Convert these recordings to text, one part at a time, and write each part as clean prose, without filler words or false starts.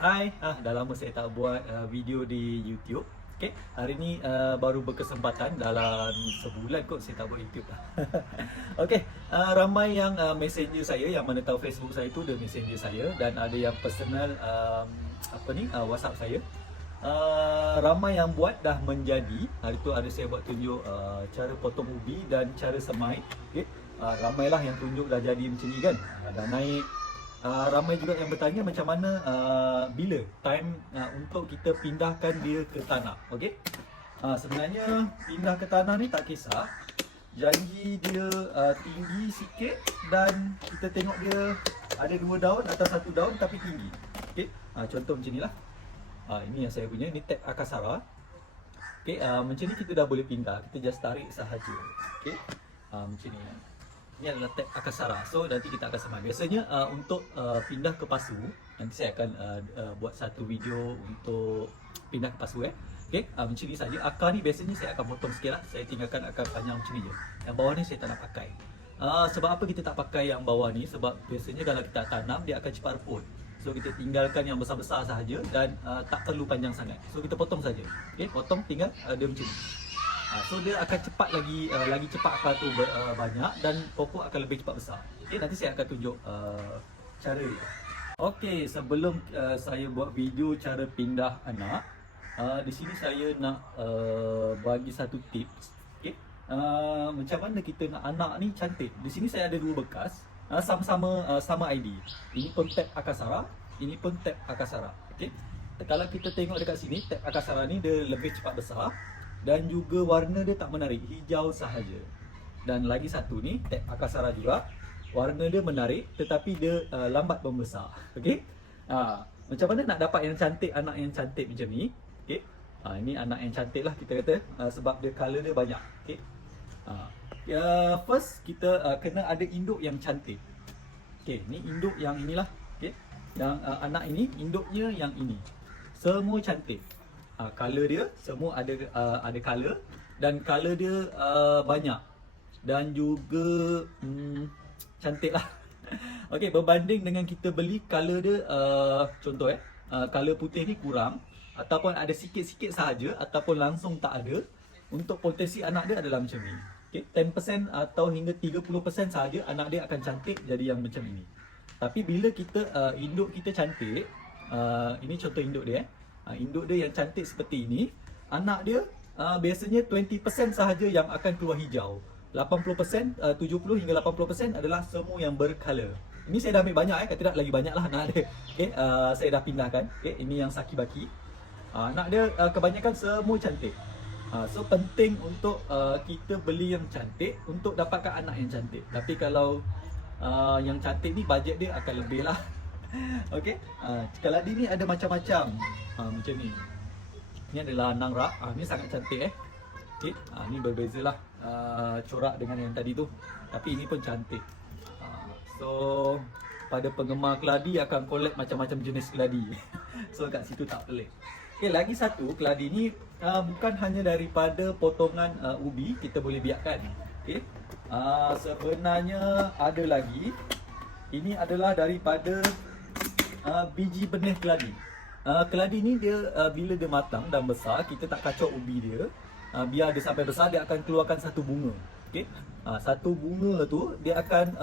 Hai, dah lama saya tak buat video di YouTube. Okay, hari ni baru berkesempatan dalam sebulan kot saya tak buat YouTube lah. Okay, ramai yang messenger saya, yang mana tahu Facebook saya tu dia messenger saya, dan ada yang personal WhatsApp saya. Ramai yang buat dah menjadi. Hari tu ada saya buat tunjuk cara potong ubi dan cara semai. Okay, ramailah yang tunjuk dah jadi macam ni kan, dah naik. Ramai juga yang bertanya macam mana bila time untuk kita pindahkan dia ke tanah. Okey. Sebenarnya pindah ke tanah ni tak kisah. Janji dia tinggi sikit dan kita tengok dia ada 2 daun atau 1 daun tapi tinggi. Okey. Contoh macam nilah. Ini yang saya punya, ni tab Akasara. Okey, macam ni kita dah boleh pindah. Kita just tarik sahaja. Okey. Macam ni. Ini adalah tab Akasara. So nanti kita akan semai. Biasanya untuk pindah ke pasu, nanti saya akan buat satu video untuk pindah ke pasu Okay, macam ni saja. Akar ni biasanya saya akan potong sikit lah. Saya tinggalkan akar panjang macam ni je. Yang bawah ni saya tak nak pakai. Sebab apa kita tak pakai yang bawah ni? Sebab biasanya kalau kita tanam dia akan cepat reput. So kita tinggalkan yang besar-besar sahaja dan tak perlu panjang sangat. So kita potong saja. Okay, potong tinggal dia macam ni. So dia akan cepat lagi cepat akar tu banyak dan pokok akan lebih cepat besar. Okay, nanti saya akan tunjuk cara dia. Okay, sebelum saya buat video cara pindah anak, di sini saya nak bagi satu tips. Okay, macam mana kita nak anak ni cantik. Di sini saya ada 2 bekas, sama ID. Ini pun tab Akasara, ini pun tab Akasara. Okay, kalau kita tengok dekat sini, tab Akasara ni dia lebih cepat besar. Dan juga warna dia tak menarik, hijau sahaja. Dan lagi satu ni, tab Akasara juga. Warna dia menarik tetapi dia lambat membesar. Okey. Macam mana nak dapat yang cantik, anak yang cantik macam ni? Okey. Ini anak yang cantik lah kita kata, sebab dia color dia banyak. Okey. First kita kena ada induk yang cantik. Okey, ni induk yang inilah. Okey. Yang anak ini, induknya yang ini. Semua cantik. Color dia semua ada color dan color dia banyak dan juga cantik lah. Okey, berbanding dengan kita beli color dia contoh color putih ni kurang ataupun ada sikit-sikit sahaja ataupun langsung tak ada, untuk potensi anak dia adalah macam ni. Okey, 10% atau hingga 30% sahaja anak dia akan cantik jadi yang macam ini. Tapi bila kita induk kita cantik, ini contoh induk dia induk dia yang cantik seperti ini, anak dia biasanya 20% sahaja yang akan keluar hijau. 80%, 70 hingga 80% adalah semua yang bercolor. Ini saya dah ambil banyak kata tak lagi banyak lah anak dia. Okay, saya dah pindahkan. Okay, ini yang saki baki. Anak dia kebanyakan semua cantik. So penting untuk kita beli yang cantik untuk dapatkan anak yang cantik. Tapi kalau yang cantik ni bajet dia akan lebih lah. Okey, keladi ni ada macam-macam. Macam ni. Ni adalah nangrak. Ni sangat cantik Okey, ni berbezalah corak dengan yang tadi tu. Tapi ini pun cantik. So pada penggemar keladi akan collect macam-macam jenis keladi. So kat situ tak pelik. Okey, lagi satu, keladi ni bukan hanya daripada potongan ubi kita boleh biarkan. Okey. Sebenarnya ada lagi. Ini adalah daripada biji benih keladi. Keladi ni dia bila dia matang dan besar, kita tak kacau ubi dia. Biar dia sampai besar, dia akan keluarkan satu bunga. Okey. Satu bunga tu dia akan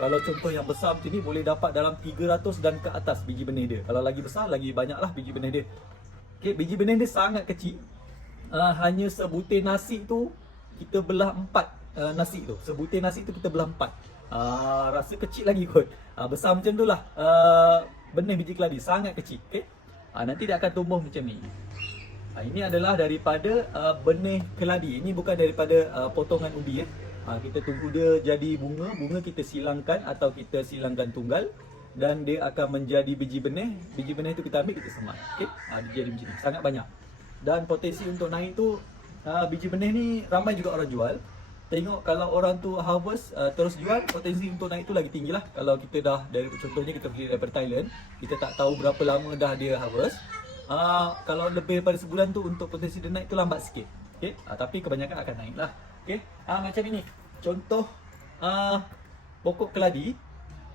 kalau contoh yang besar macam ni boleh dapat dalam 300 dan ke atas biji benih dia. Kalau lagi besar lagi banyaklah biji benih dia. Okey, biji benih dia sangat kecil. Hanya sebutir nasi tu kita belah 4 nasi tu. Sebutir nasi tu kita belah 4. Rasa kecil lagi kot. Besar macam tu lah benih biji keladi, sangat kecil. Okay? Nanti dia akan tumbuh macam ni. Ini adalah daripada benih keladi. Ini bukan daripada potongan ubi kita tunggu dia jadi bunga. Bunga kita silangkan atau kita silangkan tunggal dan dia akan menjadi biji benih. Biji benih tu kita ambil, kita semai. Okay? Dia jadi macam ni, sangat banyak. Dan potensi untuk naik tu biji benih ni ramai juga orang jual. Tengok kalau orang tu harvest terus jual, potensi untuk naik tu lagi tinggi lah. Kalau kita dah, dari contohnya kita beli daripada Thailand, kita tak tahu berapa lama dah dia harvest. Kalau lebih daripada sebulan tu, untuk potensi dia naik tu lambat sikit. Okay? Tapi kebanyakan akan naik lah. Okay? Macam ini contoh pokok keladi.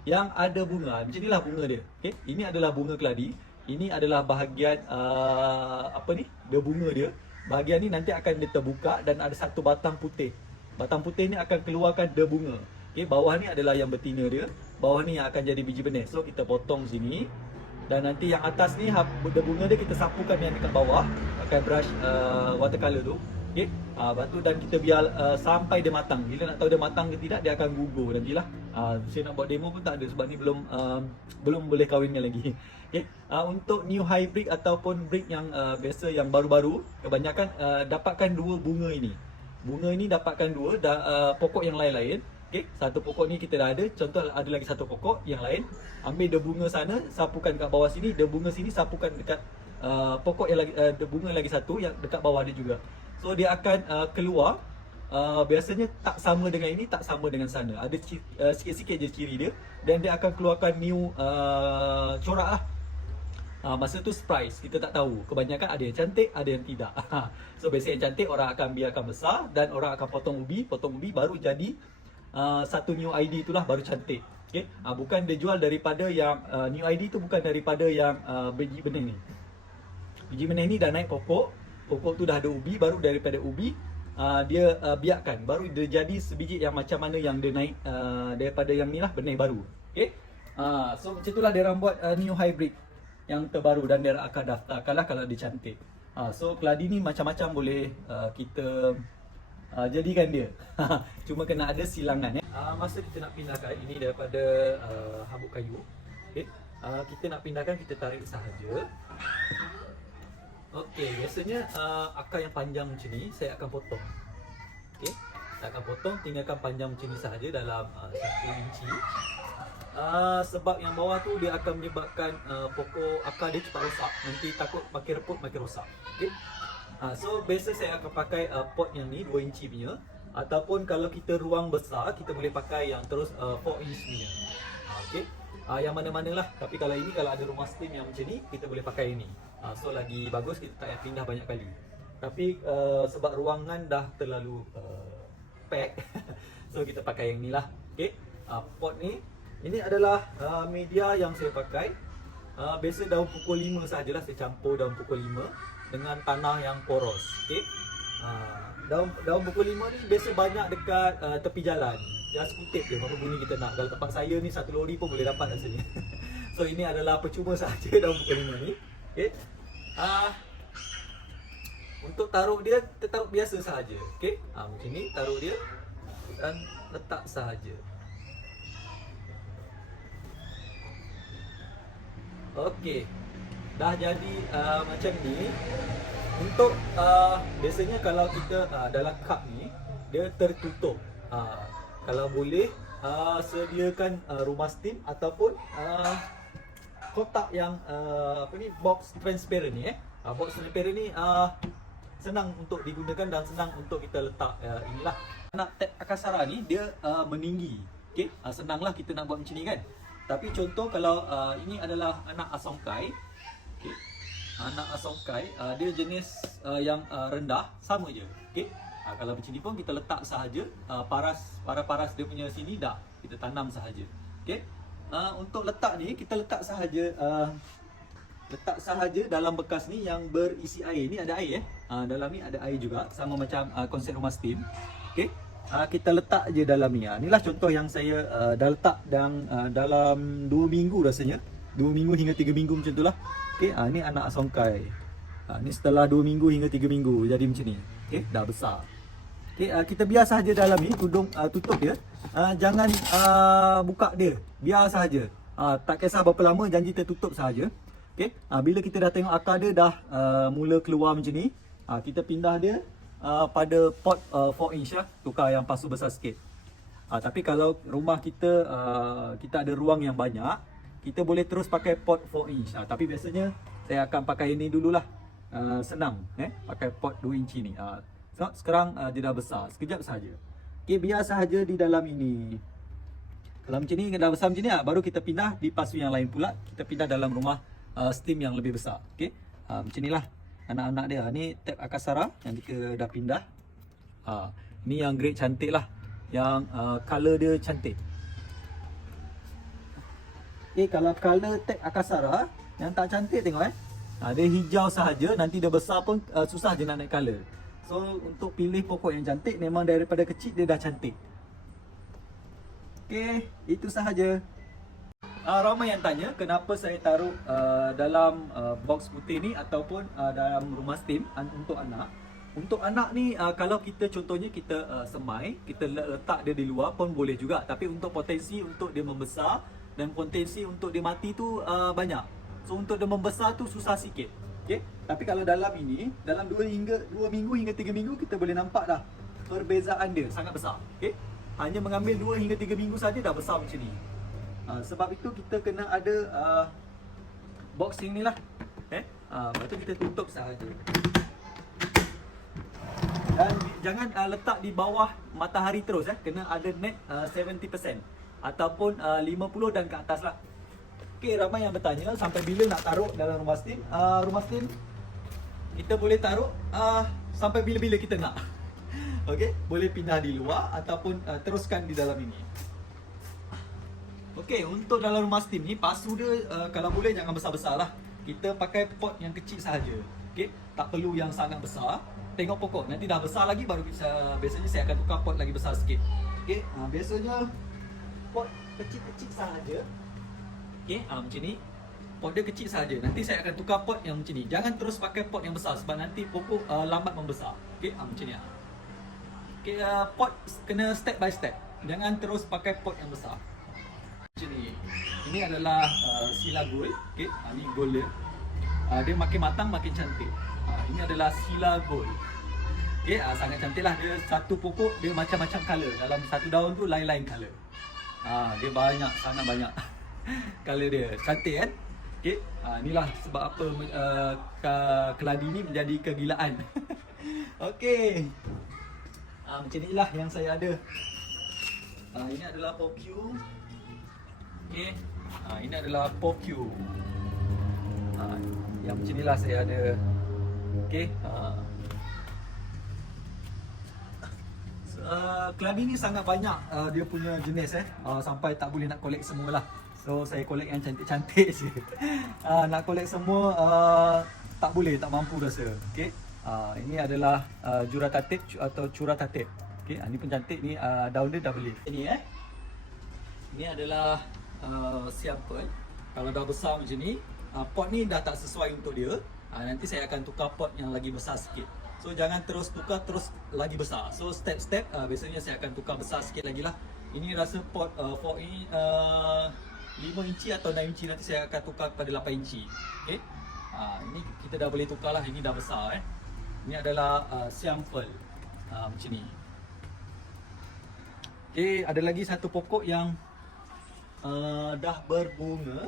yang ada bunga. Macam inilah bunga dia. Okey, ini adalah bunga keladi. Ini adalah bahagian apa ni? Dia bunga dia. Bahagian ni nanti akan dia terbuka dan ada satu batang putih. Batang putih ni akan keluarkan dia bunga. Okey, bawah ni adalah yang betina dia. Bawah ni yang akan jadi biji benih. So kita potong sini. Dan nanti yang atas ni dia bunga dia kita sapukan yang dekat bawah pakai brush watercolor tu. Okey. Lepas tu dan kita biar sampai dia matang. Bila nak tahu dia matang ke tidak, dia akan gugur nantilah. Saya nak buat demo pun tak ada sebab ni belum boleh kawinkan lagi. Okey. Untuk new hybrid ataupun breed yang biasa yang baru-baru, kebanyakan dapatkan dua bunga ini. Bunga ini dapatkan dua pokok yang lain-lain. Okey, satu pokok ni kita dah ada. Contoh ada lagi satu pokok yang lain. Ambil dia bunga sana, sapukan kat bawah sini, dia bunga sini sapukan dekat pokok yang lagi dia bunga lagi satu yang dekat bawah dia juga. So dia akan keluar biasanya tak sama dengan ini, tak sama dengan sana. Ada sikit-sikit je ciri dia dan dia akan keluarkan new corak lah. Masa tu surprise, kita tak tahu. Kebanyakan ada yang cantik, ada yang tidak. So biasanya yang cantik orang akan biarkan besar dan orang akan potong ubi baru jadi satu new ID itulah baru cantik. Okay? Bukan dia jual daripada yang new ID tu bukan daripada yang biji benih ni. Biji benih ni dah naik pokok tu dah ada ubi, baru daripada ubi dia biarkan, baru dia jadi sebiji yang macam mana yang dia naik daripada yang ni lah, benih baru. Okay? So macam itulah dia orang buat new hybrid yang terbaru dan dia akan daftarkan lah kalau dia cantik. So keladi ni macam-macam boleh kita jadikan dia. Cuma kena ada silangan ya. Masa kita nak pindahkan ini daripada habuk kayu, okay, kita nak pindahkan, kita tarik sahaja. Okey, biasanya akar yang panjang macam ni saya akan potong. Okey, saya akan potong, tinggalkan panjang macam ni sahaja dalam 1 inci. Sebab yang bawah tu dia akan menyebabkan pokok akar dia cepat rosak. Nanti takut makin reput makin rosak. Okey. So biasa saya akan pakai pot yang ni 2 inci punya, ataupun kalau kita ruang besar kita boleh pakai yang terus 4 inch punya. Okey. Yang mana-manalah, tapi kalau ini kalau ada rumah steam yang macam ni kita boleh pakai ini. So lagi bagus, kita tak payah pindah banyak kali. Tapi sebab ruangan dah terlalu pack so kita pakai yang ni lah. Okey. Pot ni, ini adalah media yang saya pakai. Biasa daun pukul 5 sajalah saya campur daun pukul 5 dengan tanah yang poros. Okey. Daun pukul 5 ni biasa banyak dekat tepi jalan. Just kutip je berapa bunyi kita nak. Kalau tempat saya ni 1 lori pun boleh dapat rasanya. So ini adalah percuma saja daun pukul 5 ni. Okey. Untuk taruh dia, kita taruh biasa sahaja. Okey. Macam ni taruh dia dan letak sahaja. Okey. Dah jadi macam ni. Untuk biasanya kalau kita dalam cup ni dia tertutup. Kalau boleh sediakan rumah steam ataupun kotak yang box transparent ni box transparent ni senang untuk digunakan dan senang untuk kita letak inilah. Anak tab akasara ni dia meninggi. Okey, senanglah kita nak buat macam ni kan. Tapi contoh kalau ini adalah anak asongkai. Okey. Anak asongkai dia jenis yang rendah, sama je. Okey. Kalau macam ni pun kita letak sahaja paras dia punya sini dah kita tanam sahaja. Okey. Untuk letak ni kita letak sahaja dalam bekas ni yang berisi air. Ni ada air dalam ni ada air juga, sama macam konsep rumah steam. Okey. Kita letak je dalam ni. Inilah contoh yang saya dah letak dalam 2 minggu rasanya. 2 minggu hingga 3 minggu macam itulah. Okey, ni anak asongkai. Ni setelah 2 minggu hingga 3 minggu jadi macam ni. Okey, dah besar. Okey, kita biar sahaja dalam ni, tutup dia. Jangan buka dia. Biar sahaja. Tak kisah berapa lama, janji tertutup sahaja. Okey, bila kita dah tengok akar dia dah mula keluar macam ni, kita pindah dia pada pot 4 inch lah, tukar yang pasu besar sikit. Tapi kalau rumah kita kita ada ruang yang banyak, kita boleh terus pakai pot 4 inch. Tapi biasanya saya akan pakai ini dululah. Senang pakai pot 2 inci ni. So, sekarang dia dah besar, sekejap saja. Okey, biar sahaja di dalam ini. Kalau macam ni dah besar macam ni baru kita pindah di pasu yang lain pula. Kita pindah dalam rumah steam yang lebih besar. Okey. Macam inilah anak-anak dia. Ni tab akasara yang kita dah pindah. Ni yang grade cantik lah. Yang color dia cantik. Kalau color tag Akasara yang tak cantik tengok dia hijau sahaja, nanti dia besar pun susah je nak naik color. So untuk pilih pokok yang cantik, memang daripada kecil dia dah cantik. Okey, itu sahaja. Ramai yang tanya kenapa saya taruh dalam box putih ni ataupun dalam rumah steam untuk anak. Untuk anak ni kalau kita contohnya kita semai, kita letak dia di luar pun boleh juga. Tapi untuk potensi untuk dia membesar dan potensi untuk dia mati tu banyak. So untuk dia membesar tu susah sikit. Okay? Tapi kalau dalam ini, dalam 2 minggu hingga 3 minggu kita boleh nampak dah perbezaan dia sangat besar. Okay? Hanya mengambil 2 hingga 3 minggu saja dah besar macam ni. Sebab itu kita kena ada boxing ni lah. Lepas tu kita tutup sahaja. Dan jangan letak di bawah matahari terus. Kena ada net 70% ataupun 50 dan ke atas lah. Okay, ramai yang bertanya sampai bila nak taruh dalam rumah steam. Rumah steam kita boleh taruh sampai bila-bila kita nak. Okay, boleh pindah di luar ataupun teruskan di dalam ini. Okay, untuk dalam rumah steam ni pasu dia kalau boleh jangan besar-besar lah. Kita pakai pot yang kecil sahaja. Okay, tak perlu yang sangat besar. Tengok pokok, nanti dah besar lagi baru biasanya saya akan tukar pot lagi besar sikit. Okay, biasanya pot kecil-kecil sahaja. Okay, macam ni. Pot dia kecil sahaja. Nanti saya akan tukar pot yang macam ni. Jangan terus pakai pot yang besar sebab nanti pokok lambat membesar. Okay, macam ni. Okay, pot kena step by step. Jangan terus pakai pot yang besar. Macam ni. Ini adalah sila gold. Okay, ni gold dia. Dia makin matang makin cantik. Ini adalah sila gold. Okay, sangat cantik lah. Dia satu pokok dia macam-macam color. Dalam satu daun tu lain-lain color. Dia banyak, sangat banyak color dia. Cantik kan? Okay, inilah sebab apa keladi ni menjadi kegilaan. Okay, macam inilah yang saya ada. Ini adalah POQ. Okay, ini adalah POQ. Yang macam inilah saya ada. Okay, keladi ni sangat banyak dia punya jenis sampai tak boleh nak collect semua lah. So saya collect yang cantik-cantik je. Nak collect semua tak boleh, tak mampu rasa. Okay, ini adalah juratatip atau curatatip. Okay, ni pun cantik ni, daun dia dah beli. Ini adalah sampel. Kalau dah besar macam ni, pot ni dah tak sesuai untuk dia. Nanti saya akan tukar pot yang lagi besar sikit. So jangan terus tukar terus lagi besar. So step-step biasanya saya akan tukar besar sikit lagi lah. Ini rasa pot 5 inci atau 6 inci, nanti saya akan tukar kepada 8 inci. Okay, ini kita dah boleh tukar lah. Ini dah besar. Ini adalah sampel macam ni. Okay, ada lagi satu pokok yang dah berbunga.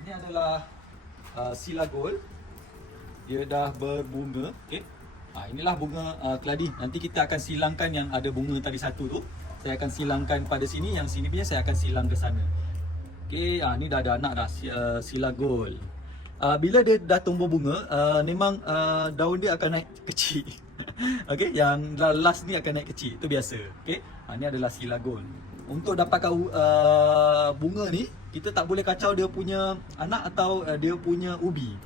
Ini adalah sila gold. Dia dah berbunga. Okay, inilah bunga keladi. Nanti kita akan silangkan yang ada bunga tadi satu tu. Saya akan silangkan pada sini, yang sini punya saya akan silang ke sana. Okay, ni dah ada anak dah, sila gold. Bila dia dah tumbuh bunga, memang daun dia akan naik kecil. Okay, yang last ni akan naik kecil, itu biasa. Okay, ni adalah sila gold. Untuk dapatkan bunga ni, kita tak boleh kacau dia punya anak atau dia punya ubi.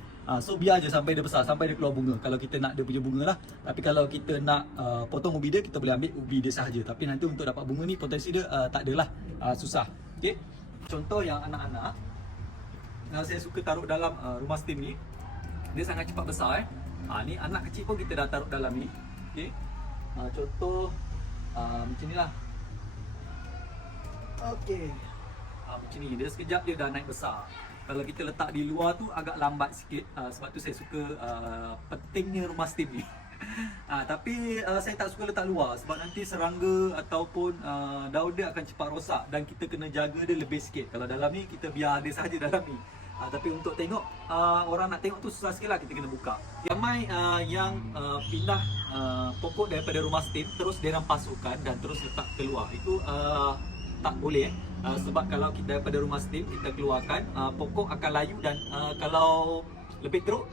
So biar je sampai dia besar, sampai dia keluar bunga. Kalau kita nak dia punya bunga lah. Tapi kalau kita nak potong ubi dia, kita boleh ambil ubi dia sahaja. Tapi nanti untuk dapat bunga ni, potensi dia tak adalah, susah. Okay, contoh yang anak-anak saya suka taruh dalam rumah steam ni. Dia sangat cepat besar. Ni anak kecil pun kita dah taruh dalam ni. Okay, contoh macam ni lah. Okay, macam ni, dia sekejap dia dah naik besar. Kalau kita letak di luar tu agak lambat sikit. Sebab tu saya suka pentingnya rumah steam ni. Tapi saya tak suka letak luar sebab nanti serangga ataupun daun dia akan cepat rosak dan kita kena jaga dia lebih sikit. Kalau dalam ni kita biar dia saja dalam ni. Tapi untuk tengok, orang nak tengok tu susah sikit lah, kita kena buka. Ramai yang pindah pokok daripada rumah steam terus diorang pasukan dan terus letak keluar. Itu tak boleh sebab kalau kita daripada rumah steam kita keluarkan, pokok akan layu dan kalau lebih teruk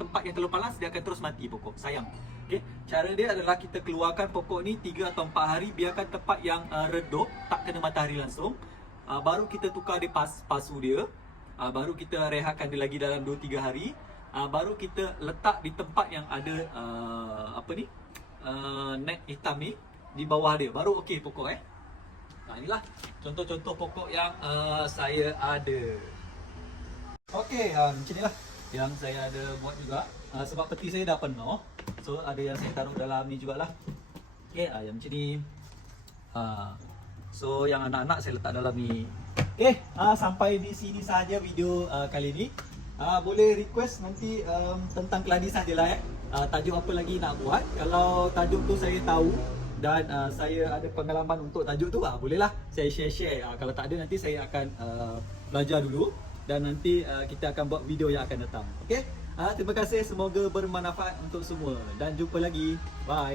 tempat yang terlalu panas dia akan terus mati pokok. Sayang. Okey, cara dia adalah kita keluarkan pokok ni 3 atau 4 hari, biarkan tempat yang redup, tak kena matahari langsung. Baru kita tukar dia pasu dia. Baru kita rehatkan dia lagi dalam 2-3 hari. Baru kita letak di tempat yang ada net hitam ni di bawah dia. Baru okey pokok inilah contoh-contoh pokok yang saya ada. Okey, macam ni lah yang saya ada buat juga. Sebab peti saya dah penuh, so ada yang saya taruh dalam ni jugalah. Okey, yang macam ni. So yang anak-anak saya letak dalam ni. Okey, sampai di sini saja video kali ni. Boleh request nanti tentang keladi sajalah tajuk apa lagi nak buat. Kalau tajuk tu saya tahu dan saya ada pengalaman untuk tajuk tu, bolehlah saya share. Kalau tak ada, nanti saya akan belajar dulu dan nanti kita akan buat video yang akan datang. Okey, terima kasih, semoga bermanfaat untuk semua dan jumpa lagi. Bye.